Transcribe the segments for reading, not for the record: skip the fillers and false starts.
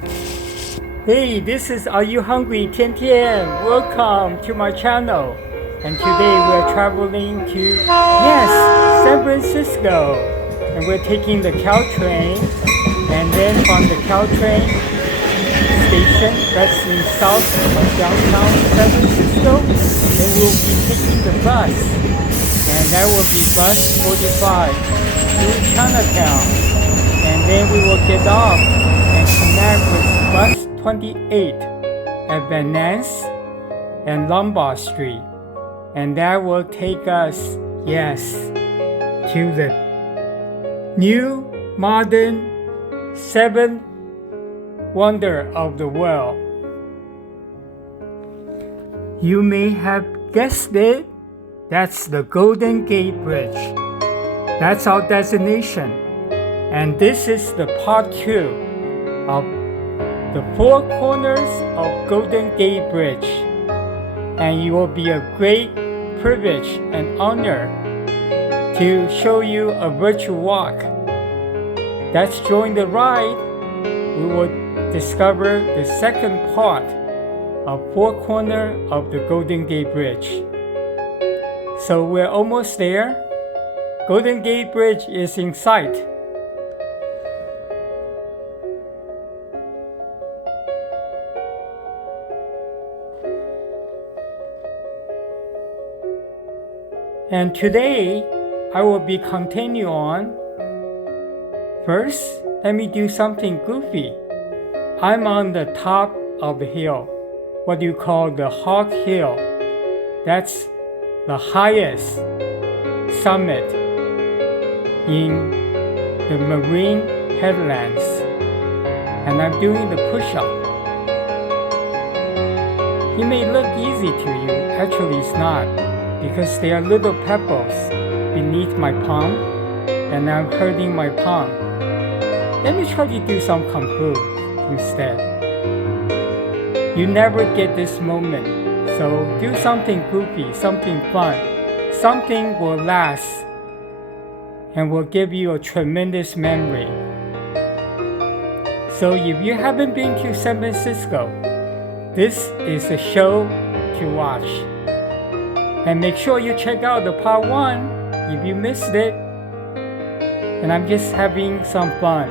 Hey, this is Are You Hungry 天天 Welcome to my channel. And today we're traveling to, San Francisco. And we're taking the Caltrain. And then from the Caltrain station, that's in south of downtown San Francisco, then we'll be taking the bus. And that will be bus 45 through Chinatown. And then we will get off and connect with bus 28 at Van Ness and Lombard Street. And that will take us, to the new modern seventh wonder of the world. You may have guessed it. That's the Golden Gate Bridge. That's our destination. And this is the part 2 of the four corners of Golden Gate Bridge. And it will be a great privilege and honor to show you a virtual walk. Let's join the ride. We will discover the second part of four corners of the Golden Gate Bridge. So we're almost there. Golden Gate Bridge is in sight. And today, I will be continue on. First, let me do something goofy. I'm on the top of the hill, what you call the Hawk Hill. That's the highest summit in the Marin Headlands. And I'm doing the push-up. It may look easy to you, actually it's not. Because there are little pebbles beneath my palm and I'm hurting my palm. Let me try to do some kung fu instead. You never get this moment, so do something goofy, something fun. Something will last and will give you a tremendous memory. So if you haven't been to San Francisco, this is a show to watch. And make sure you check out the part 1 if you missed it. And I'm just having some fun.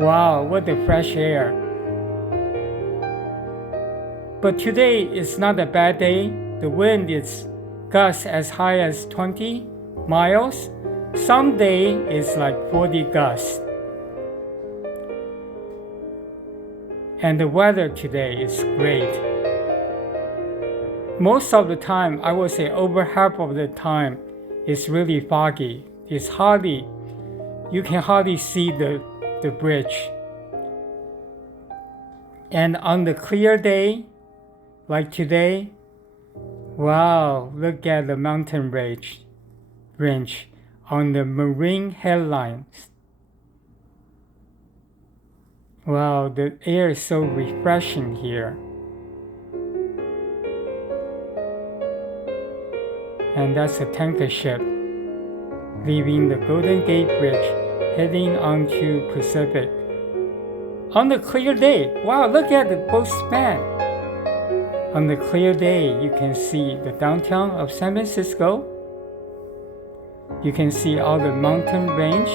Wow, what a fresh air. But today is not a bad day. The wind is gusts as high as 20 miles. Some day it's like 40 gusts. And the weather today is great. Most of the time, I would say over half of the time, it's really foggy. You can hardly see the bridge. And on the clear day, like today, wow, look at the mountain range on the Marin Headland. Wow, the air is so refreshing here. And that's a tanker ship leaving the Golden Gate Bridge, heading on to Pacific. On the clear day, wow, look at the both span. On the clear day, you can see the downtown of San Francisco. You can see all the mountain range.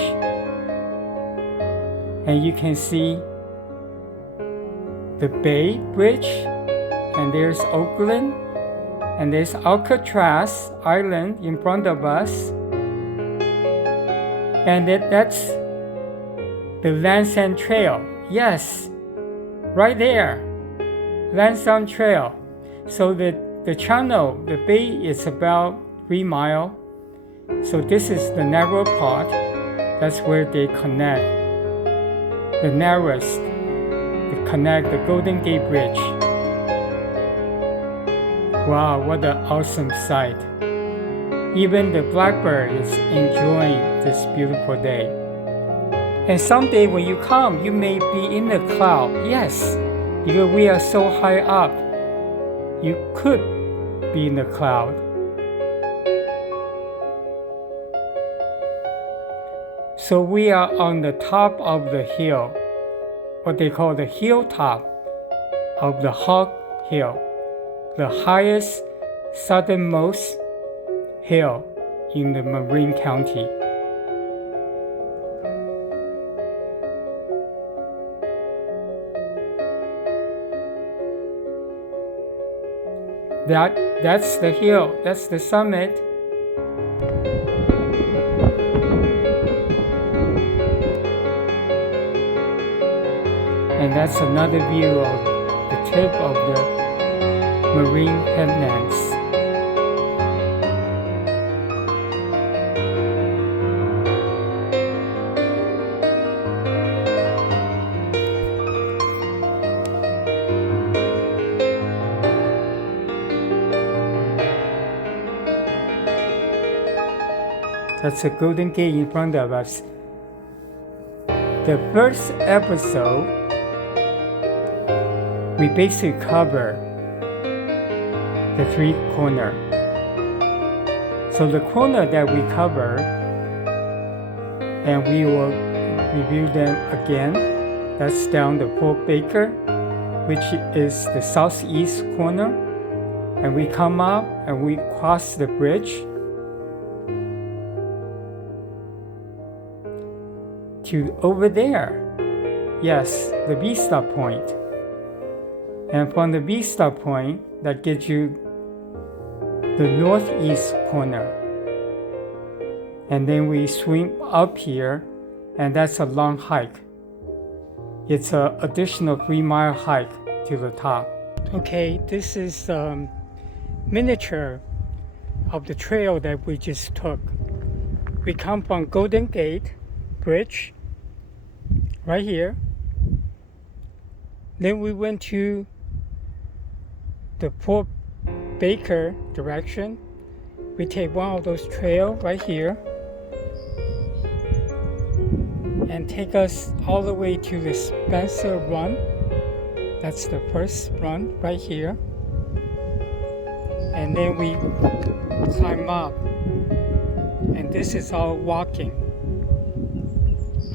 And you can see the Bay Bridge. And there's Oakland. And there's Alcatraz Island in front of us. And that's the Lansing Trail. Yes, right there. Lansing Trail. So the channel, the bay is about 3 miles. So this is the narrow part. That's where they connect. The narrowest. They connect the Golden Gate Bridge. Wow, what an awesome sight. Even the blackbird is enjoying this beautiful day. And someday when you come, you may be in the cloud. Yes, because we are so high up. You could be in the cloud. So we are on the top of the hill, what they call the hilltop of the Hawk Hill, the highest southernmost hill in the Marin County. That's the hill, that's the summit. And that's another view of the tip of the Marin Headlands. That's the Golden Gate in front of us. The first episode, we basically cover the three corners. So the corner that we cover, and we will review them again. That's down the Fort Baker, which is the southeast corner. And we come up and we cross the bridge to over there. Yes, the Vista Point. And from the Vista Point, that gives you the northeast corner. And then we swing up here, and that's a long hike. It's an additional 3-mile hike to the top. Okay, this is miniature of the trail that we just took. We come from Golden Gate Bridge, right here. Then we went to the Fort Baker direction. We take one of those trails right here and take us all the way to the Spencer Run. That's the first run right here. And then we climb up, and this is all walking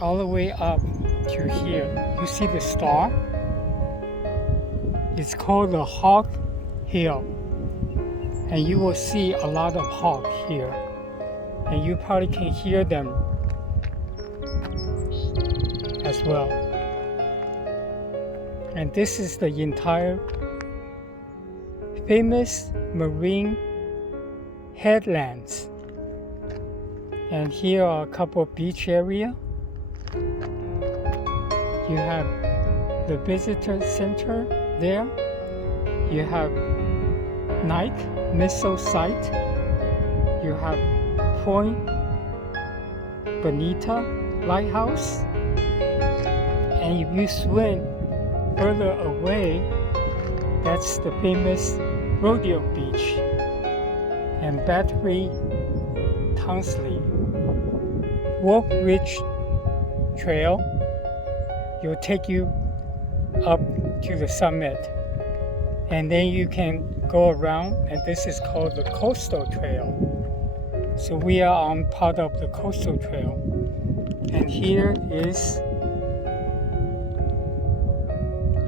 all the way up to here. You see the star? It's called the Hawk Hill, and you will see a lot of hawk here, and you probably can hear them as well. And this is the entire famous Marin Headlands. And here are a couple of beach areas. You have the visitor center there. You have Nike missile site. You have Point Bonita Lighthouse. And if you swim further away, that's the famous Rodeo Beach and Battery Townsley. Wolf Ridge Trail will take you up to the summit, and then you can go around, and this is called the Coastal Trail. So we are on part of the Coastal Trail, and here is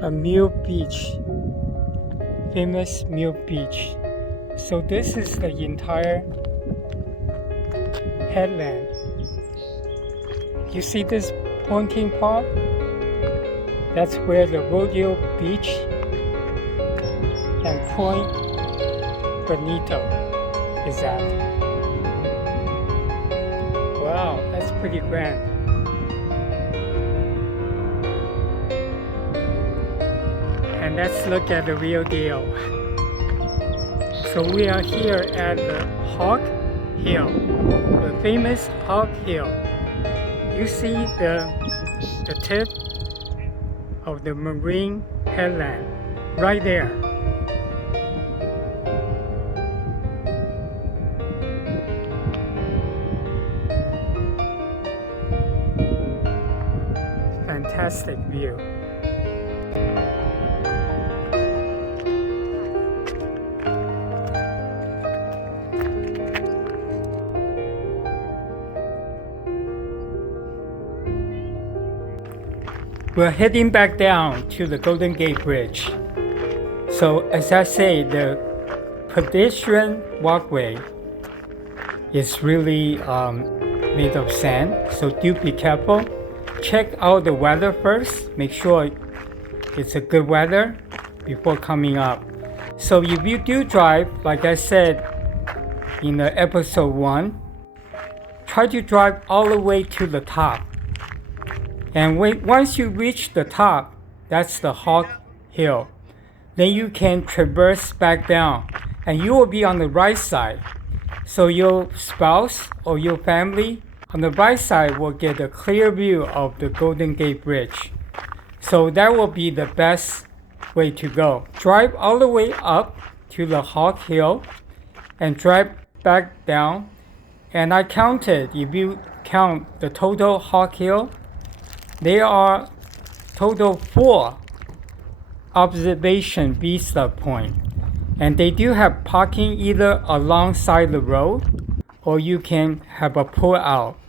a Mule Beach, famous Mule Beach. So this is the entire headland. You see this pointing part? That's where the Rodeo Beach and Point Bonito is at. Wow, that's pretty grand. And let's look at the real deal. So we are here at the Hawk Hill, the famous Hawk Hill. You see the tip of the Marin Headland right there. Fantastic view. we're heading back down to the Golden Gate Bridge. So as I say, the pedestrian walkway is really made of sand, so do be careful. Check out the weather first, make sure it's a good weather before coming up. So if you do drive, like I said in episode 1, try to drive all the way to the top. And once you reach the top, that's the Hawk Hill. Then you can traverse back down and you will be on the right side. So your spouse or your family on the right side will get a clear view of the Golden Gate Bridge. So that will be the best way to go. Drive all the way up to the Hawk Hill and drive back down. And I counted, if you count the total Hawk Hill, there are total 4 observation Vista Point. And they do have parking either alongside the road or you can have a pull out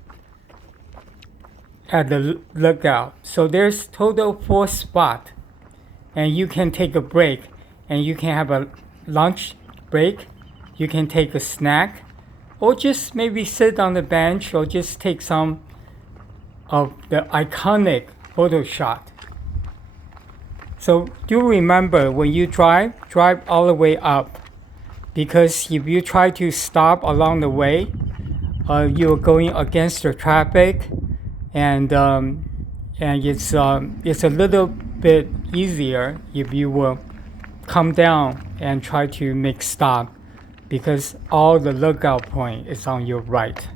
at the lookout. So there's total 4 spots and you can take a break and you can have a lunch break, you can take a snack or just maybe sit on the bench or just take some of the iconic photo shot. So do remember when you drive all the way up, because if you try to stop along the way, you're going against the traffic, and it's a little bit easier if you will come down and try to make stop, because all the lookout point is on your right.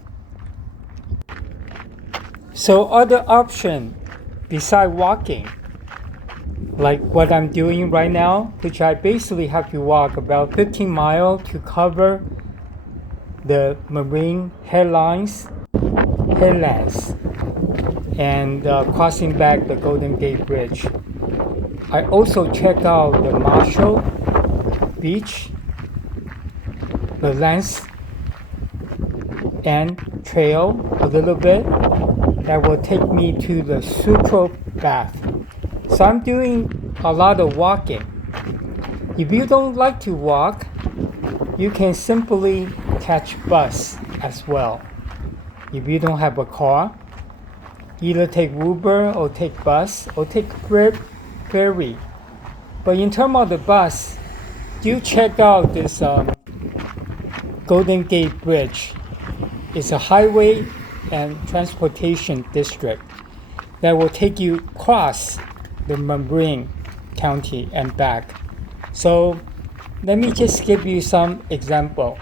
So other option beside walking, like what I'm doing right now, which I basically have to walk about 15 miles to cover the Marin Headlands and crossing back the Golden Gate Bridge. I also check out the Marshall Beach, the length and trail a little bit. That will take me to the Sutro bath. So I'm doing a lot of walking. If you don't like to walk, you can simply catch bus as well. If you don't have a car, either take Uber or take bus or take ferry. But in terms of the bus, do check out this Golden Gate Bridge. It's a highway and transportation district that will take you across the Marin County and back. So let me just give you some example.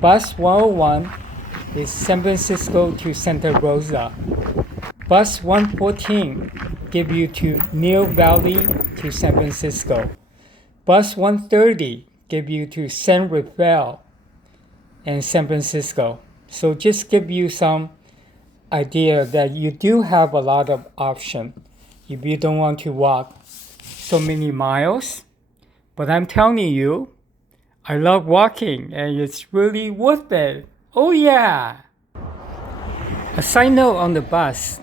Bus 101 is San Francisco to Santa Rosa. Bus 114 give you to Neil Valley to San Francisco. Bus 130 give you to San Rafael and San Francisco. So just give you some idea that you do have a lot of option if you don't want to walk so many miles. But I'm telling you, I love walking and it's really worth it. Oh yeah! A side note on the bus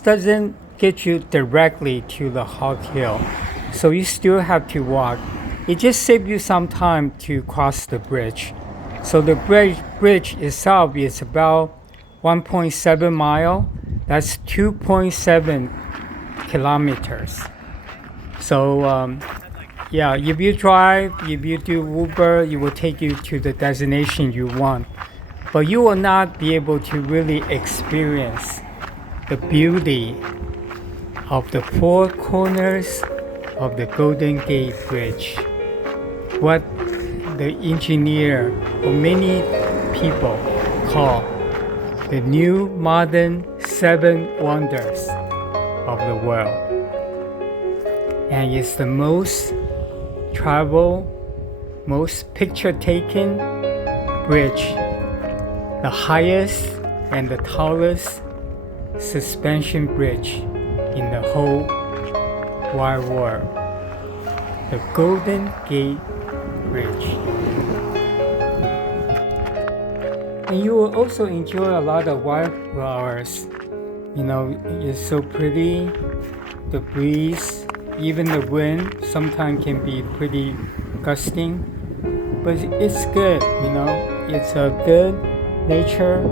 doesn't get you directly to the Hawk Hill, so you still have to walk. It just saves you some time to cross the bridge. So the bridge itself is about 1.7 mile. That's 2.7 kilometers. So yeah, if you drive, if you do Uber, it will take you to the destination you want. But you will not be able to really experience the beauty of the 4 corners of the Golden Gate Bridge. What the engineer or many people call the new modern 7 wonders of the world. And it's the most traveled, most picture-taken bridge, the highest and the tallest suspension bridge in the whole wide world, the Golden Gate Bridge. And you will also enjoy a lot of wildflowers. You know, it's so pretty the breeze, even the wind sometimes can be pretty gusting, but it's good, you know. It's a good nature.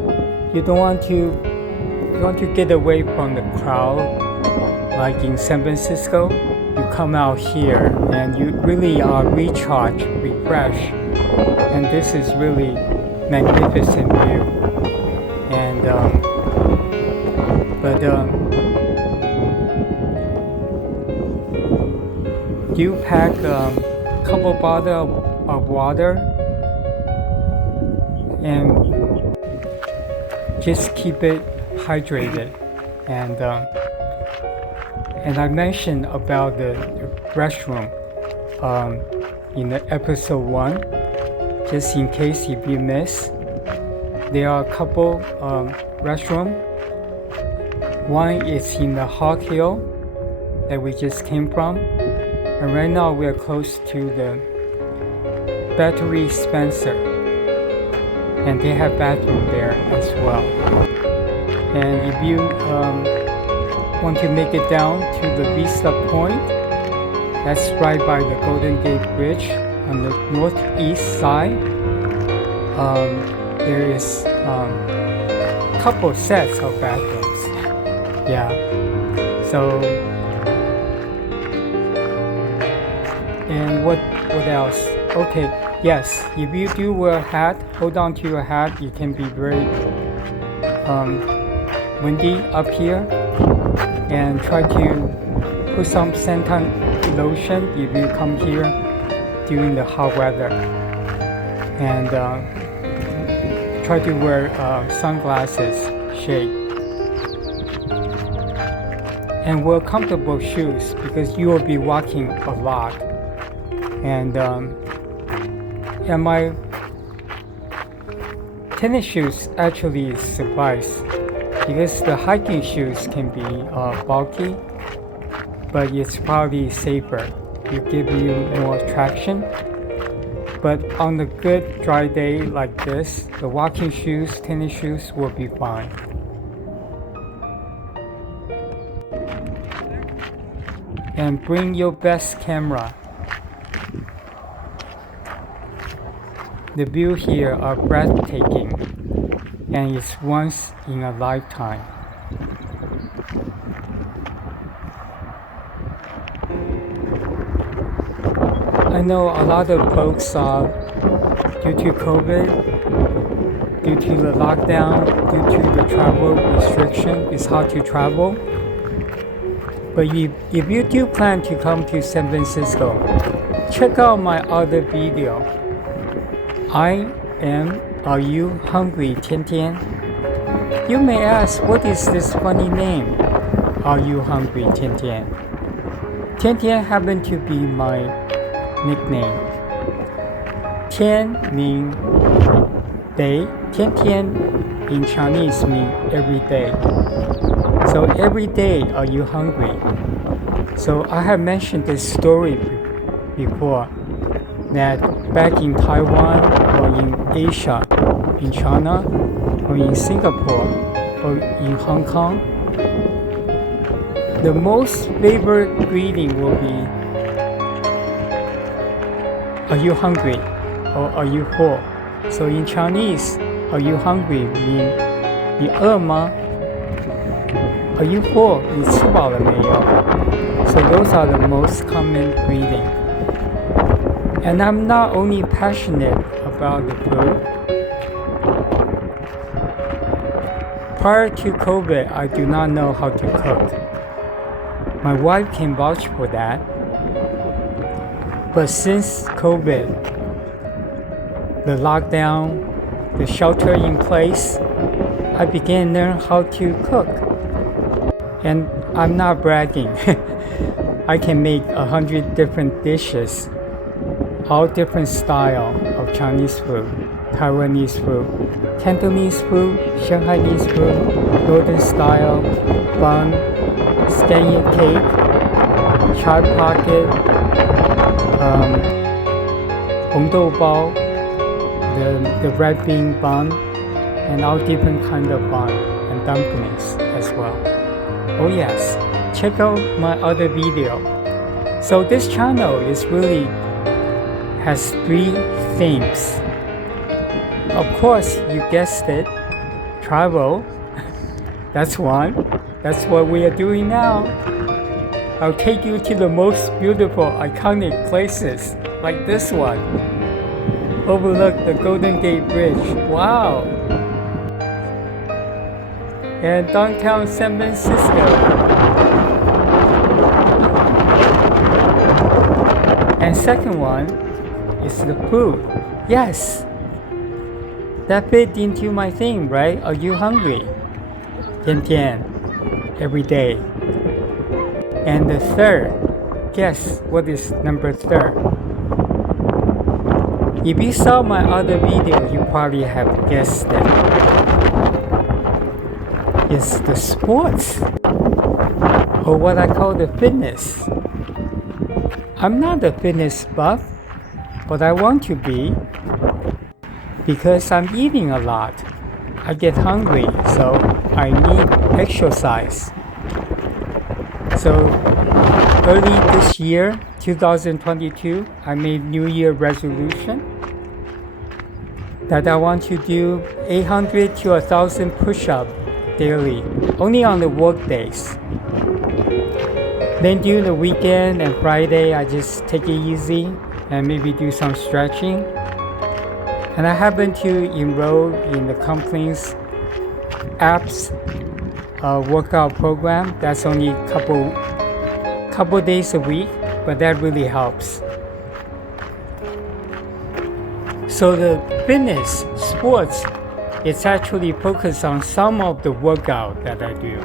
You want to get away from the crowd, like in San Francisco. You come out here and you really are recharged, refreshed, and this is really magnificent view. And you pack a couple bottles of water and just keep it hydrated. And I mentioned about the restroom in the episode 1, just in case if you miss. There are a couple restrooms. One is in the Hawk Hill that we just came from, and right now we are close to the Battery Spencer, and they have bathroom there as well. And if you want to make it down to the Vista Point, that's right by the Golden Gate Bridge on the northeast side. There is a couple sets of bathrooms. Yeah. So, and what else? Okay. Yes. If you do wear a hat, hold on to your hat. It can be very windy up here. And try to put some suntan lotion if you come here during the hot weather. And try to wear sunglasses, shade. And wear comfortable shoes because you will be walking a lot. And my tennis shoes actually suffice. Because the hiking shoes can be bulky, but it's probably safer. It gives you more traction. But on a good dry day like this, the walking shoes, tennis shoes will be fine. And bring your best camera. The view here are breathtaking. And it's once in a lifetime. I know a lot of folks due to COVID, due to the lockdown, due to the travel restriction, it's hard to travel. But if you do plan to come to San Francisco, check out my other video. Are you hungry, Tian Tian? You may ask, what is this funny name? Are you hungry, Tian Tian? Tian Tian happened to be my nickname. Tian means day. Tian Tian in Chinese means every day. So every day, are you hungry? So I have mentioned this story before, that back in Taiwan or in Asia, in China, or in Singapore, or in Hong Kong, the most favorite greeting will be, are you hungry? Or are you full? So in Chinese, are you hungry means 你饿吗? Are you full? 你吃饱了没有? So those are the most common greeting. And I'm not only passionate about the food. Prior to COVID, I do not know how to cook. My wife can vouch for that. But since COVID, the lockdown, the shelter in place, I began to learn how to cook. And I'm not bragging. I can make 100 different dishes, all different style of Chinese food, Taiwanese food, Cantonese food, Shanghainese food, Northern style, bun, Spanish cake, chai pocket, 红豆包, the red bean bun, and all different kind of bun and dumplings as well. Oh yes, check out my other video. So this channel has 3 themes. Of course, you guessed it, travel. That's one. That's what we are doing now. I'll take you to the most beautiful, iconic places, like this one. Overlook the Golden Gate Bridge. Wow! And downtown San Francisco. And second one is the food. Yes! That fit into my theme, right? Are you hungry? 天天, every day. And the third, guess what is number 3? If you saw my other video, you probably have guessed it. It's the sports, or what I call the fitness. I'm not a fitness buff, but I want to be, because I'm eating a lot. I get hungry, so I need exercise. So early this year, 2022, I made New Year resolution that I want to do 800 to 1,000 push-ups daily, only on the work days. Then during the weekend and Friday, I just take it easy and maybe do some stretching. And I happen to enroll in the company's apps workout program. That's only couple days a week, but that really helps. So the fitness, sports, it's actually focused on some of the workout that I do.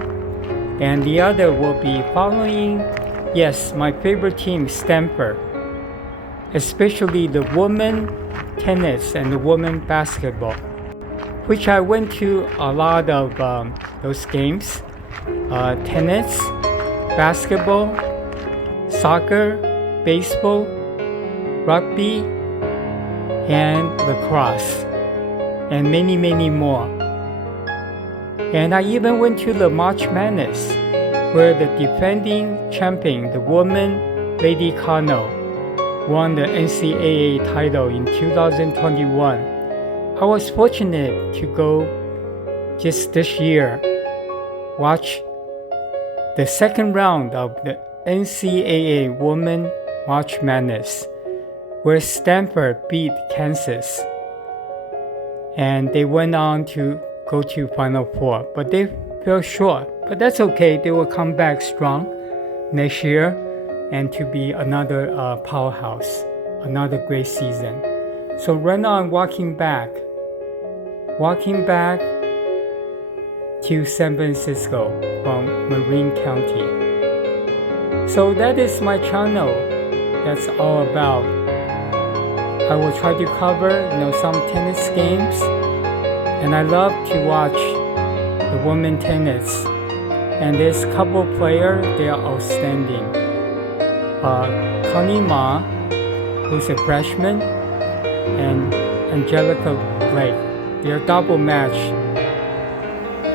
And the other will be following, yes, my favorite team, Stanford. Especially the women tennis and the women basketball, which I went to a lot of those games. Tennis, basketball, soccer, baseball, rugby, and lacrosse, and many, many more. And I even went to the March Madness, where the defending champion, the woman Lady Connell, won the NCAA title in 2021. I was fortunate to go just this year, watch the second round of the NCAA Women March Madness, where Stanford beat Kansas. And they went on to go to Final Four, but they fell short. But that's okay, they will come back strong next year and to be another powerhouse, another great season. So right now I'm walking back to San Francisco from Marin County. So that is my channel. That's all about. I will try to cover, some tennis games, and I love to watch the women tennis. And there's a couple players, they are outstanding. Connie Ma, who's a freshman, and Angelica Blake. They're double match,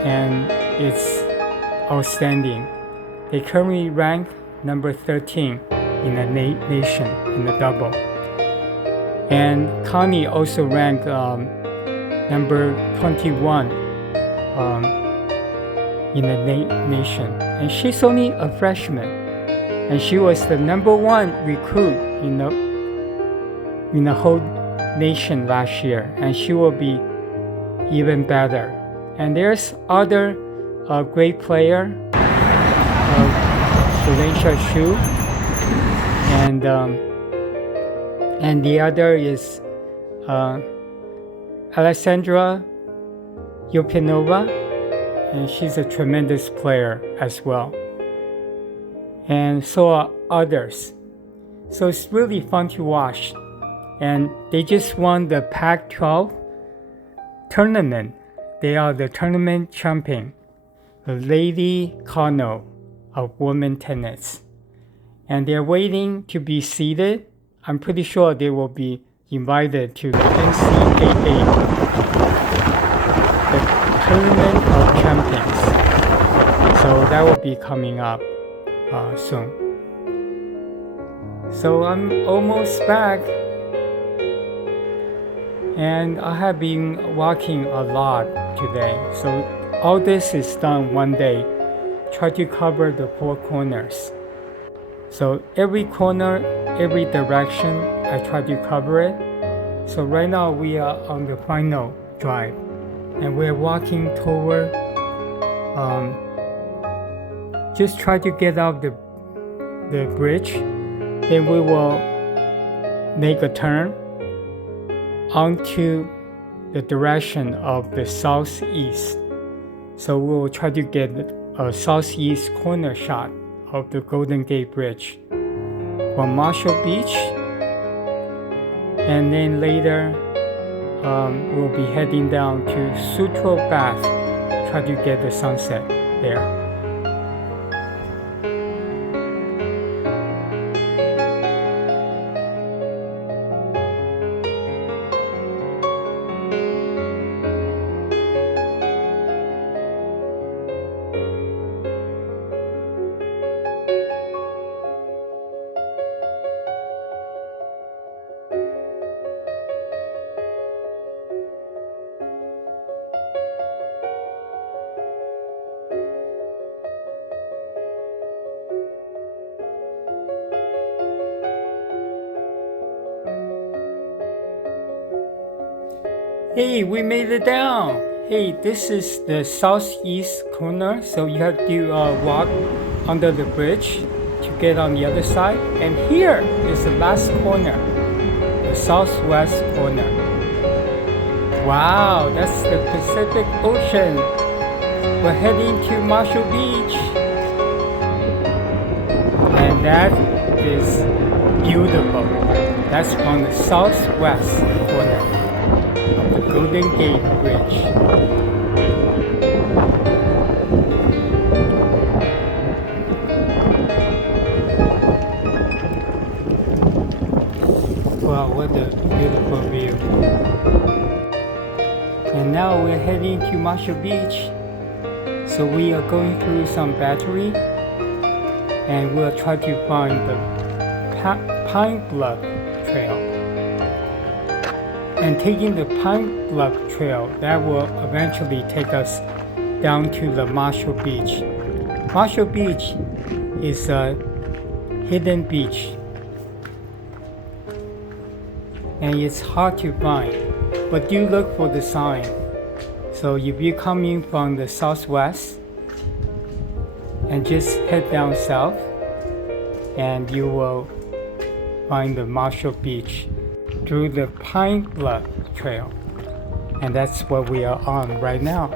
and it's outstanding. They currently rank number 13 in the nation in the double. And Connie also ranked number 21 in the nation. And she's only a freshman. And she was the number 1 recruit in the whole nation last year. And she will be even better. And there's other great player, Valencia Xu, and the other is Alessandra Yopinova, and she's a tremendous player as well. And so are others. So it's really fun to watch. And they just won the Pac-12 tournament. They are the tournament champion, the Lady Connell of women tennis. And they're waiting to be seeded. I'm pretty sure they will be invited to the NCAA, the Tournament of Champions. So that will be coming up. soon. So I'm almost back, and I have been walking a lot today. So all this is done one day. Try to cover the 4 corners. So every corner, every direction, I try to cover it. So right now we are on the final drive, and we're walking toward, just try to get out the bridge. Then we will make a turn onto the direction of the southeast. So we will try to get a southeast corner shot of the Golden Gate Bridge from Marshall Beach, and then later we'll be heading down to Sutro Bath, try to get the sunset there. Hey, we made it down. Hey, this is the southeast corner, so you have to walk under the bridge to get on the other side. And here is the last corner, the southwest corner. Wow, that's the Pacific Ocean. We're heading to Marshall Beach. And that is beautiful. That's from the southwest corner. The Golden Gate Bridge. Wow, what a beautiful view. And now we're heading to Marshall Beach. So we are going through some battery, and we'll try to find the Pine Bluff Trail. And taking the Pine Bluff Trail, that will eventually take us down to the Marshall Beach. Marshall Beach is a hidden beach, and it's hard to find, but do look for the sign. So if you're coming from the southwest, and just head down south, and you will find the Marshall Beach through the Pine Bluff Trail. And that's what we are on right now.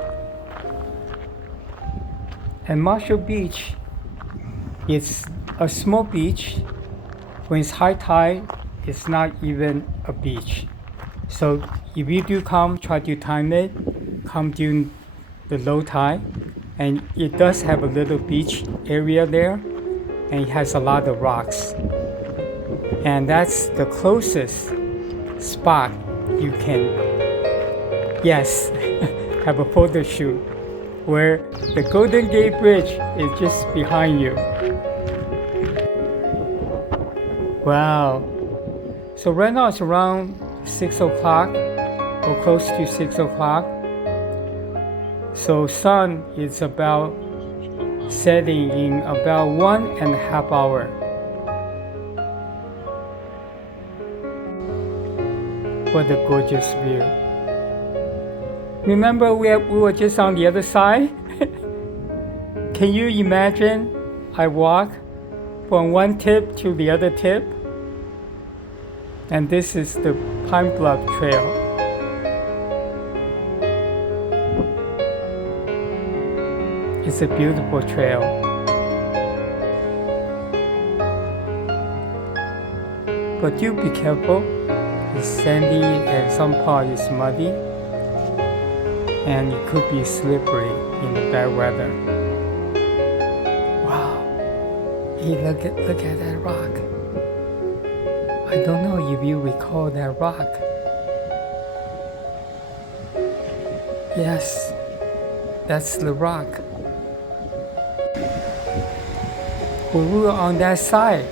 And Marshall Beach is a small beach. When it's high tide, it's not even a beach. So if you do come, try to time it, come during the low tide. And it does have a little beach area there, and it has a lot of rocks. And that's the closest spot you can, yes, have a photo shoot, where the Golden Gate Bridge is just behind you. Wow. So right now it's around 6 o'clock or close to 6 o'clock. So sun is about setting in about 1.5 hours. What a gorgeous view. Remember we were just on the other side? Can you imagine I walk from one tip to the other tip? And this is the Pine Bluff Trail. It's a beautiful trail. But do be careful. It's sandy and some part is muddy, and it could be slippery in the bad weather. Wow. Hey, look at that rock. I don't know if you recall that rock. Yes, that's the rock. When we were on that side,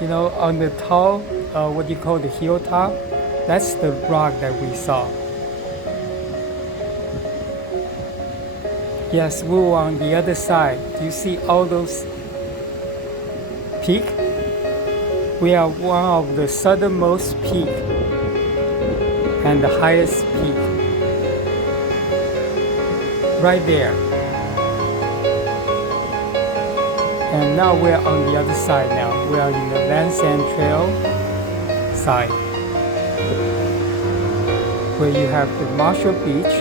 on the tall, what you call the hilltop, that's the rock that we saw. Yes, we were on the other side. Do you see all those peaks? We are one of the southernmost peak and the highest peak. Right there. And now we're on the other side now. We are in the Land Sand Trail side, where you have the Marshall Beach.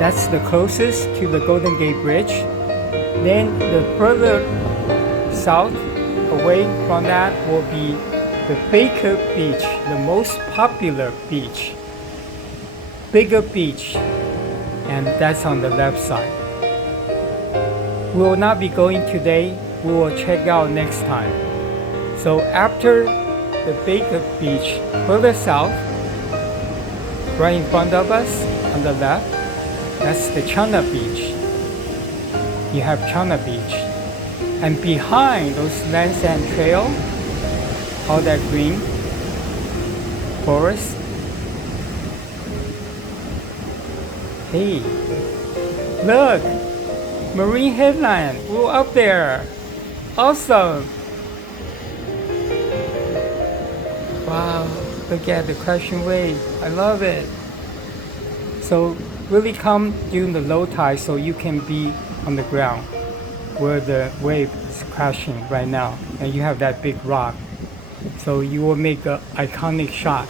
That's the closest to the Golden Gate Bridge. Then the further south away from that will be the Baker Beach, the most popular beach. Bigger beach, and that's on the left side. We will not be going today. We will check out next time. So after the Baker Beach, further south, right in front of us on the left, that's the China Beach. You have China Beach. And behind those land sand trail, all that green forest. Hey, look! Marin Headland, we're up there. Awesome. Wow, look at the crashing wave. I love it. So really come during the low tide so you can be on the ground where the wave is crashing right now. And you have that big rock. So you will make an iconic shot.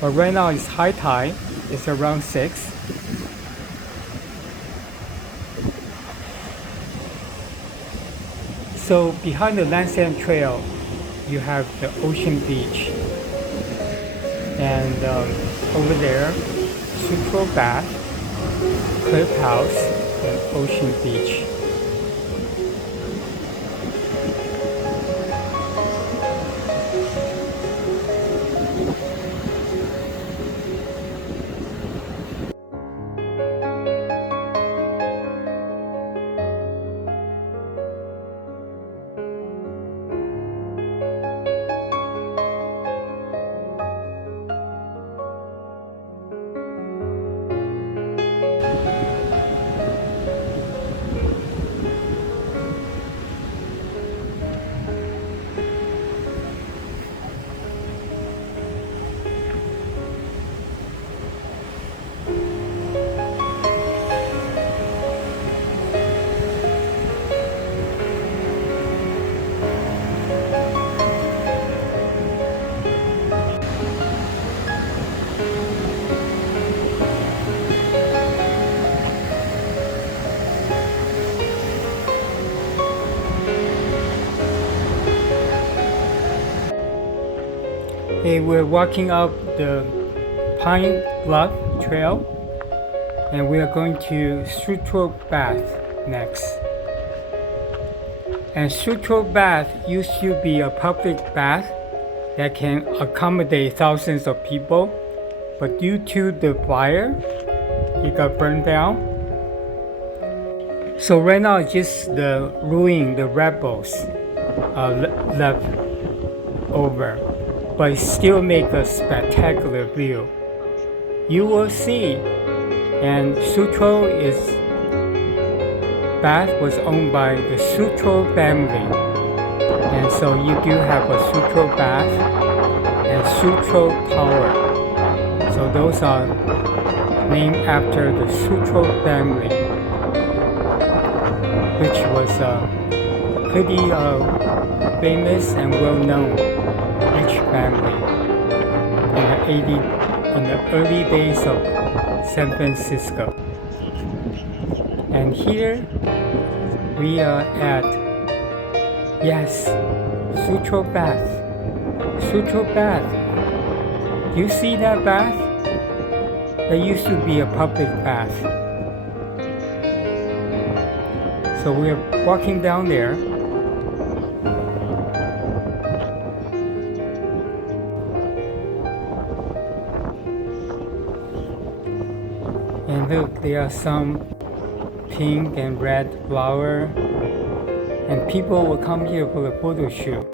But right now it's high tide. It's around 6. So behind the land sand trail, you have the ocean beach. And over there, Sutro bath, cliff house, and ocean beach. Hey, we're walking up the Pine Bluff Trail, and we are going to Sutro Bath next. And Sutro Bath used to be a public bath that can accommodate thousands of people, but due to the fire, it got burned down. So right now it's just the ruin, the rebels left over. But it still make a spectacular view. You will see. And Sutro bath was owned by the Sutro family. And so you do have a Sutro bath and Sutro tower. So those are named after the Sutro family, which was pretty famous and well-known rich family in the early days of San Francisco. And here we are at, yes, Sutro Bath. Sutro Bath. You see that bath? That used to be a public bath. So we're walking down there. And look, there are some pink and red flower and people will come here for a photo shoot.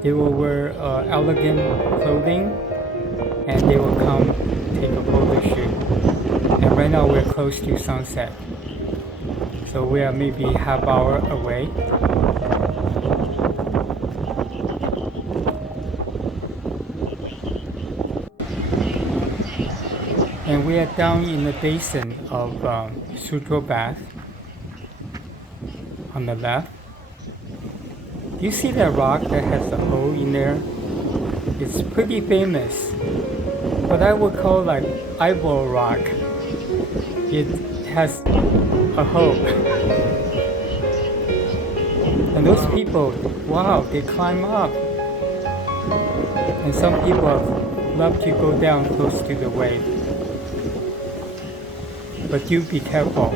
They will wear elegant clothing and they will come take a photo shoot. And right now we're close to sunset, so we are maybe half hour away. And we are down in the basin of Sutro bath on the left. Do you see that rock that has a hole in there? It's pretty famous, but I would call like eyeball rock. It has a hole. And those people, wow, they climb up. And some people love to go down close to the wave. But do be careful.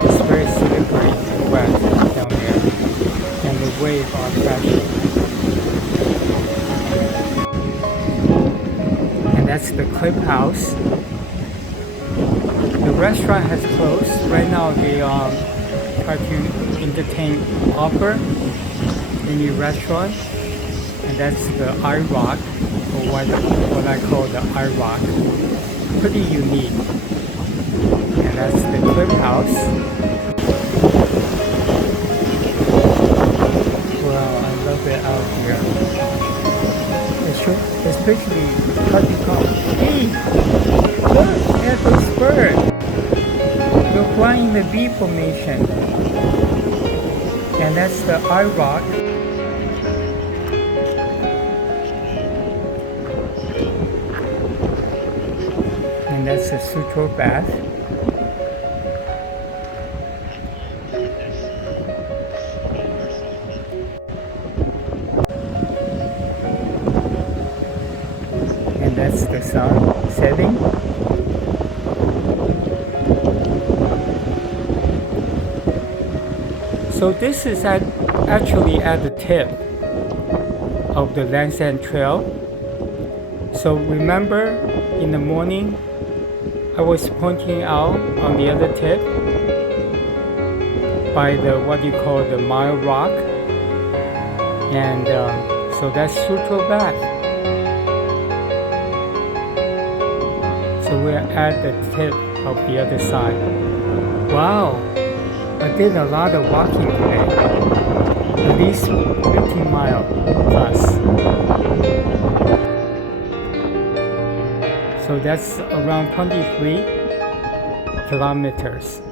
It's very slippery and wet down there, and the waves are crashing. And that's the Cliff House. The restaurant has closed. Right now they try to entertain offer a new restaurant, and that's the Eye Rock, or what I call the Eye Rock. Pretty unique. And that's the Cliff House. Wow, I love it out here. Especially how to come. Hey, look at those birds. They're flying in the V formation. And that's the Eye Rock. And that's the Sutro bath. And that's the sun setting. So this is actually at the tip of the Lansing Trail. So remember in the morning I was pointing out on the other tip by the what you call the Mile Rock, and so that's Sutro bath. So we're at the tip of the other side. Wow, I did a lot of walking today, at least 15 miles plus. So that's around 23 kilometers.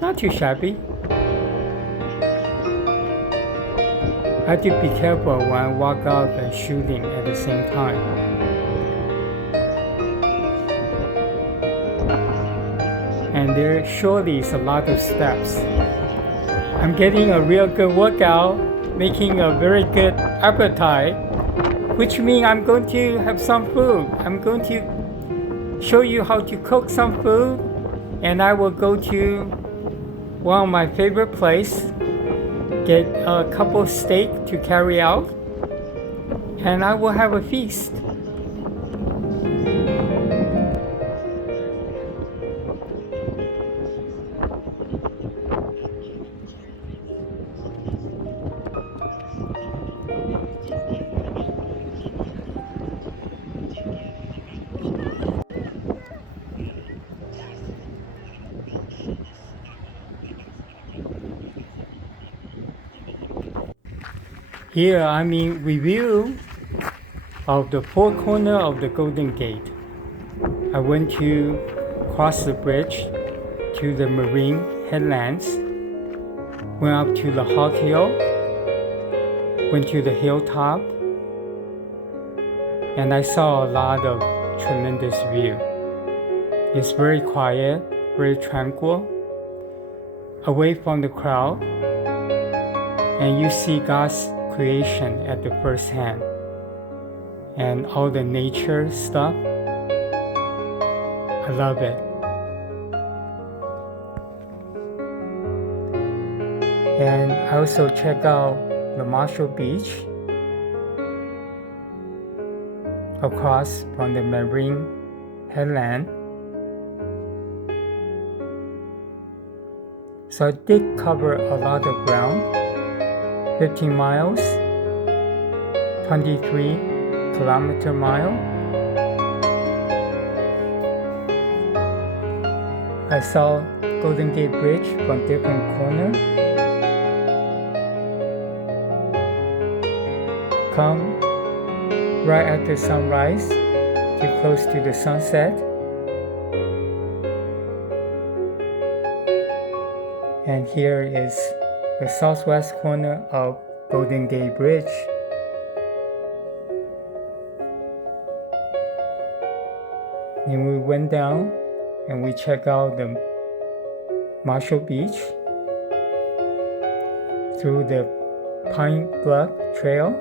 Not too shabby. I have to be careful when I walk out and shooting at the same time. And there surely is a lot of steps. I'm getting a real good workout, making a very good appetite, which means I'm going to have some food. I'm going to show you how to cook some food, and I will go to one of my favorite places, get a couple of steak to carry out, and I will have a feast. Here I'm in review of the four corners of the Golden Gate. I went to cross the bridge to the Marin Headlands, went up to the Hawk Hill, went to the Hilltop, and I saw a lot of tremendous view. It's very quiet, very tranquil, away from the crowd, and you see God's creation at the first hand and all the nature stuff. I love it. And I also check out the Marshall Beach across from the Marin Headland. So it did cover a lot of ground. 15 miles, 23 kilometer mile. I saw Golden Gate Bridge from different corner. Come right after sunrise, get close to the sunset. And here is the southwest corner of Golden Gate Bridge. Then we went down and we checked out the Marshall Beach through the Pine Bluff Trail.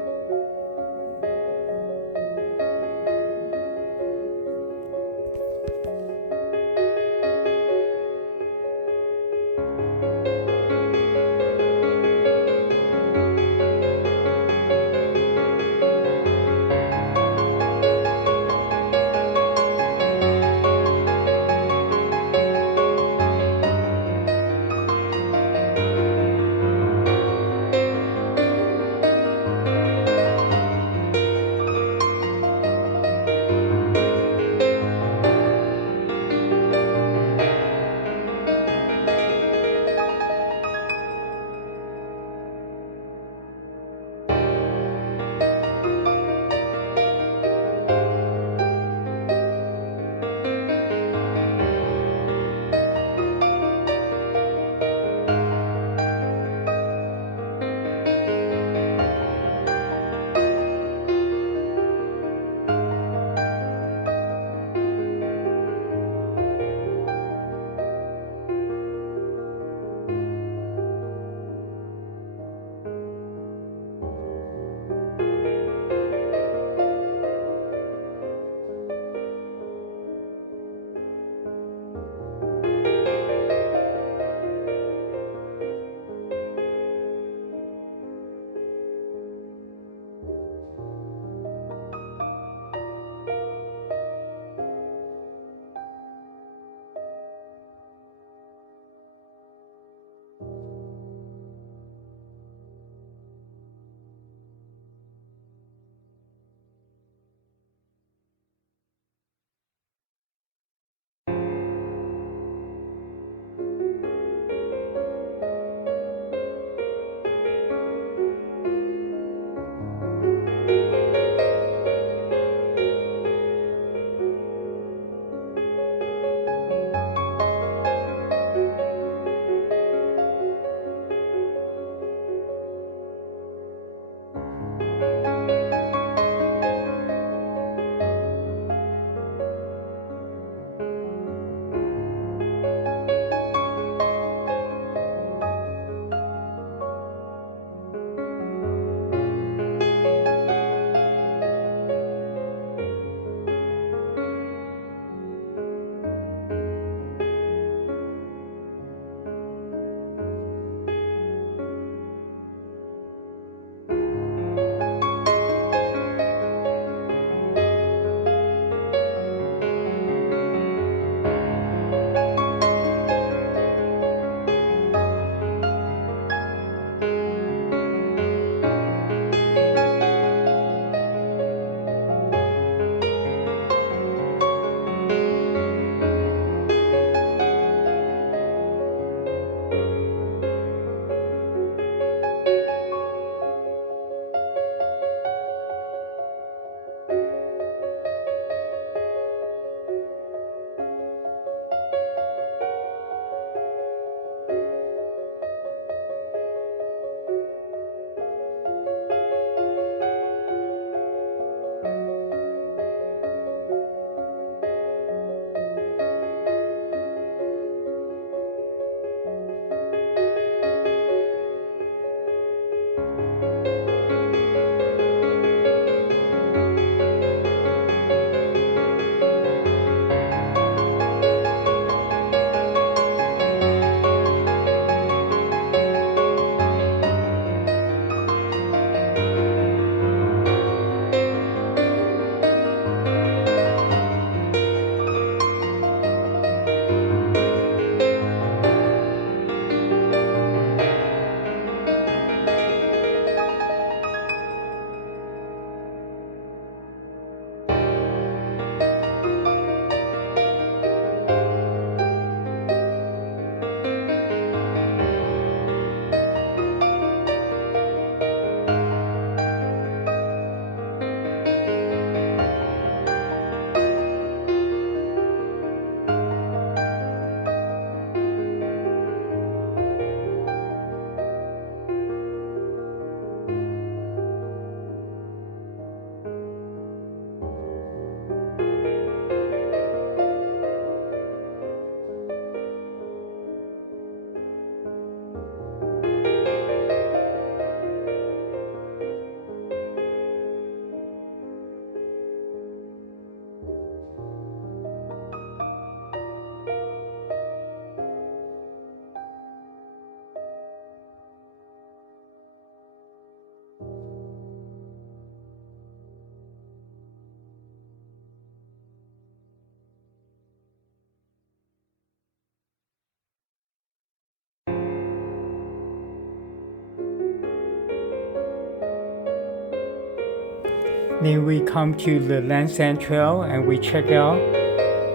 Then we come to the Lansing Trail and we check out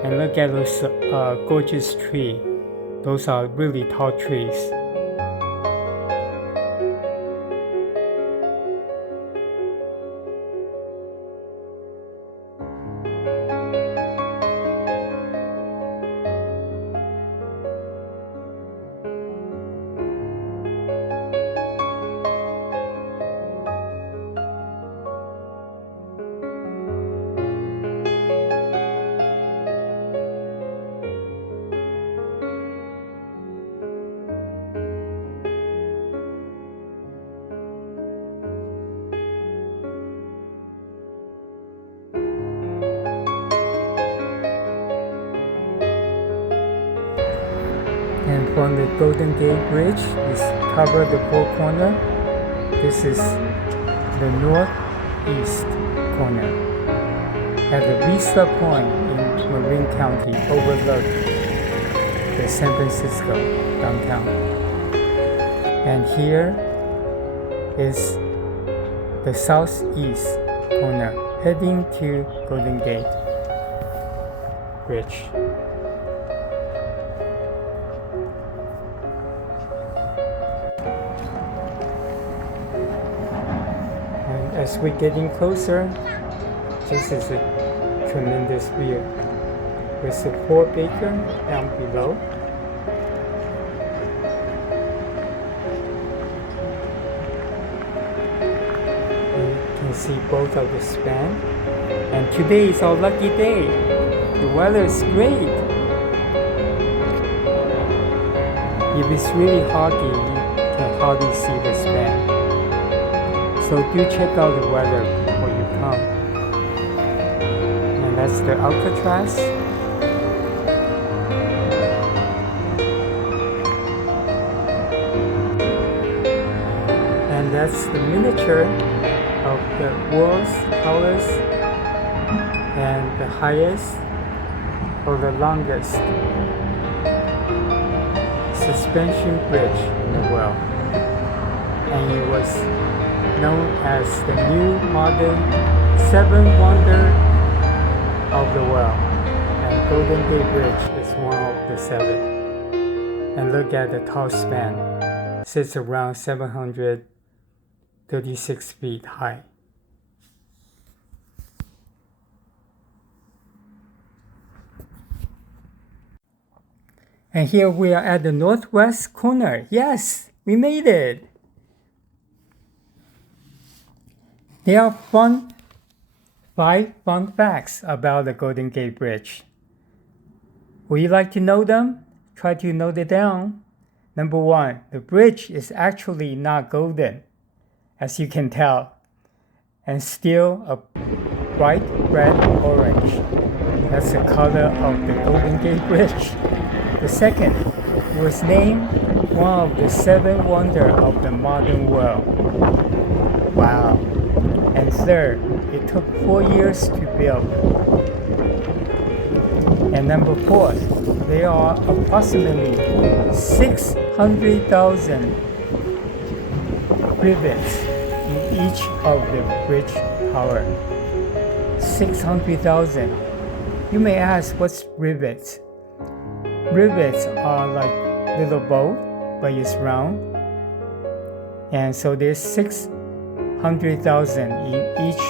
and look at those gorgeous trees. Those are really tall trees. And from the Golden Gate Bridge, this covers the four corner. This is the northeast corner. At the Vista Point in Marin County, overlook the San Francisco downtown. And here is the southeast corner, heading to Golden Gate Bridge. As we're getting closer, this is a tremendous view. With the Fort Baker down below. You can see both of the span. And today is our lucky day. The weather is great. If it's really foggy, you can hardly see the span. So do check out the weather before you come. And that's the Alcatraz. And that's the miniature of the world's tallest and the highest or the longest suspension bridge in the world. And it was known as the new modern seven wonder of the world, and Golden Gate Bridge is one of the seven. And look at the tall span, sits around 736 feet high. And here we are at the northwest corner. Yes, we made it. There are 5 fun facts about the Golden Gate Bridge. Would you like to know them? Try to note it down. Number 1, the bridge is actually not golden, as you can tell, and still a bright red orange. That's the color of the Golden Gate Bridge. The second, it was named one of the 7 wonders of the modern world. Wow. And third, it took 4 years to build. And number 4, there are approximately 600,000 rivets in each of the bridge tower. 600,000. You may ask, what's rivets? Rivets are like little boat, but it's round. And so there's 600,000 in each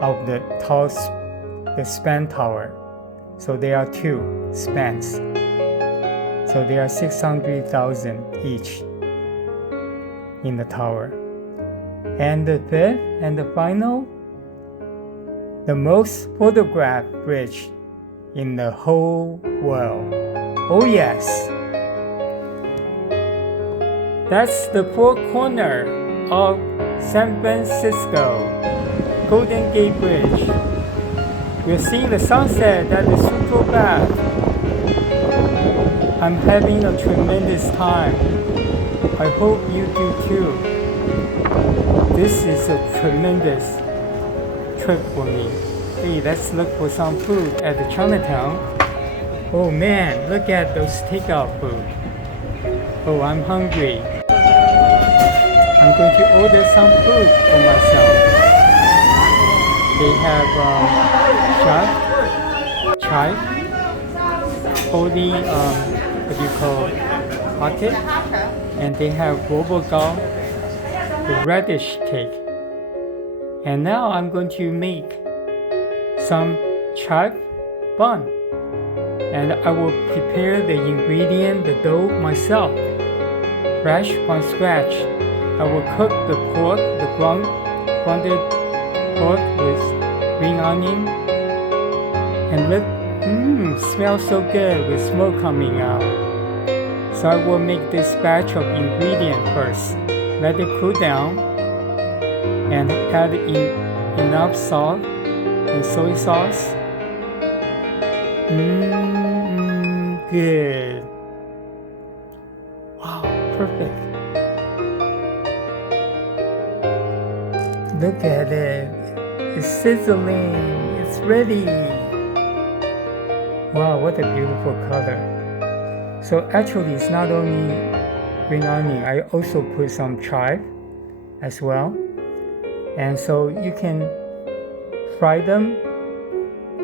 of the span tower. So there are 2 spans. So there are 600,000 each in the tower. And the fifth and the final, the most photographed bridge in the whole world. Oh yes! That's the 4 corner of San Francisco, Golden Gate Bridge. We're seeing the sunset at the Sutro bath. I'm having a tremendous time. I hope you do too. This is a tremendous trip for me. Hey, let's look for some food at the Chinatown. Oh man, look at those takeout food. Oh, I'm hungry. I'm going to order some food for myself. They have chive, holy, what do you call pocket, and they have bobogao, the radish cake. And now I'm going to make some Chive Bun, and I will prepare the ingredient, the dough myself, fresh from scratch. I will cook the pork, the grounded pork with green onion, and look, smells so good with smoke coming out. So I will make this batch of ingredient first, let it cool down, and add in enough salt and soy sauce. Good. Wow, perfect. Look at it. It's sizzling. It's ready. Wow, what a beautiful color. So actually it's not only green onion, I also put some chive as well. And so you can fry them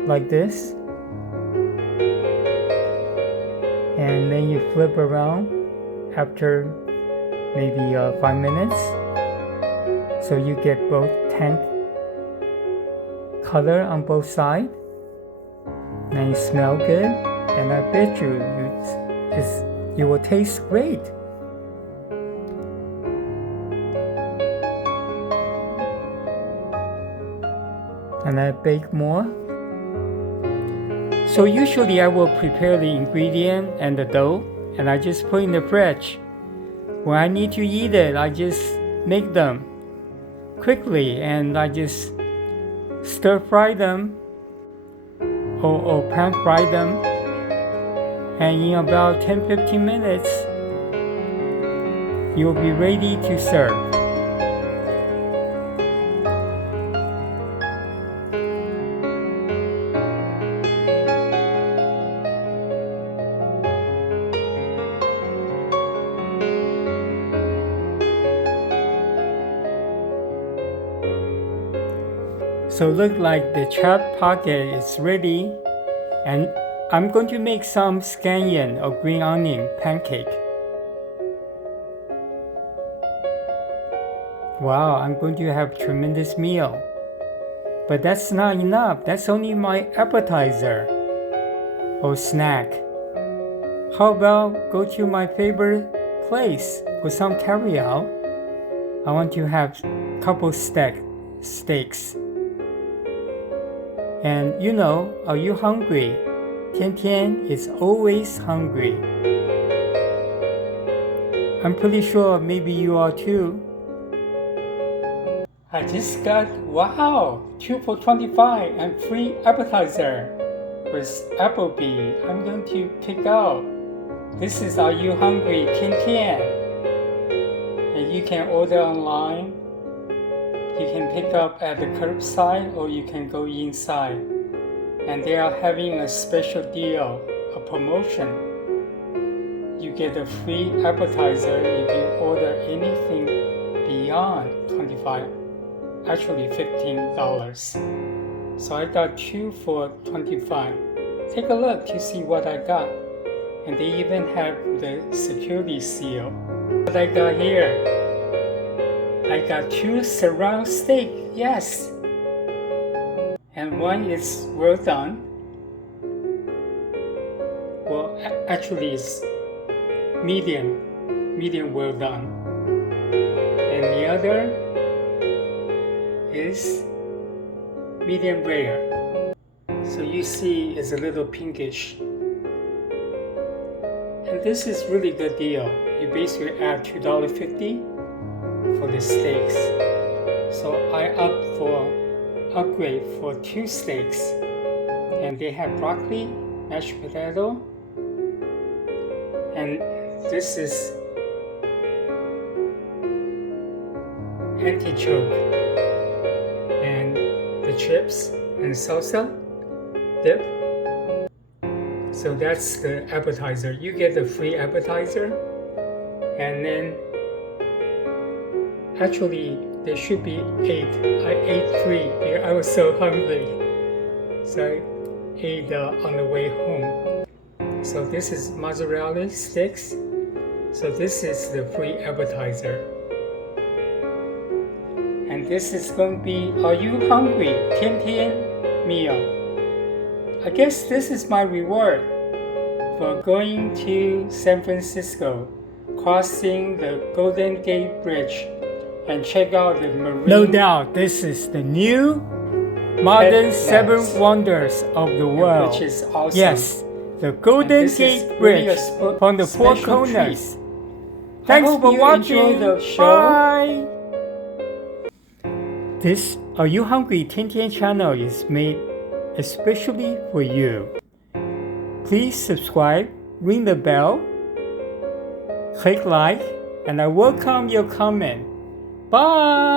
like this. And then you flip around after maybe 5 minutes. So you get both tank color on both sides. And it smells good. And I bet you it will taste great. And I bake more. So usually I will prepare the ingredient and the dough, and I just put in the fridge. When I need to eat it, I just make them quickly, and I just stir fry them or pan fry them, and in about 10-15 minutes you'll be ready to serve. So look like the chap pocket is ready, and I'm going to make some scallion or green onion pancake. Wow, I'm going to have a tremendous meal. But that's not enough. That's only my appetizer or snack. How about go to my favorite place for some carryout? I want to have a couple steaks. And you know, are you hungry? Tian Tian is always hungry. I'm pretty sure maybe you are too. I just got, wow, 2 for $25 and free appetizer with Applebee. I'm going to pick out. This is Are You Hungry? Tian Tian. And you can order online. You can pick up at the curbside or you can go inside. And they are having a special deal, a promotion. You get a free appetizer if you order anything beyond $25, actually $15. So I got 2 for $25. Take a look to see what I got. And they even have the security seal. What I got here? I got 2 surround steak, yes. And one is well done. Well, actually it's medium well done. And the other is medium rare. So you see it's a little pinkish. And this is really good deal. You basically add $2.50 for the steaks. So I upgrade for 2 steaks. And they have broccoli, mashed potato, and this is antichoke, and the chips and salsa dip. So that's the appetizer. You get the free appetizer, and then actually there should be 8. I ate 3 because I was so hungry. So I ate on the way home. So this is mozzarella sticks. So this is the free appetizer. And this is going to be Are You Hungry? 天天 meal. I guess this is my reward for going to San Francisco, crossing the Golden Gate Bridge, and check out the marine. No doubt, this is the new modern seven wonders of the world. Which is awesome. Yes, the Golden Gate Bridge from the Four Corners. Thanks for watching. The show. Bye. This Are You Hungry? 天天 channel is made especially for you. Please subscribe, ring the bell, click like, and I welcome your comment. Bye!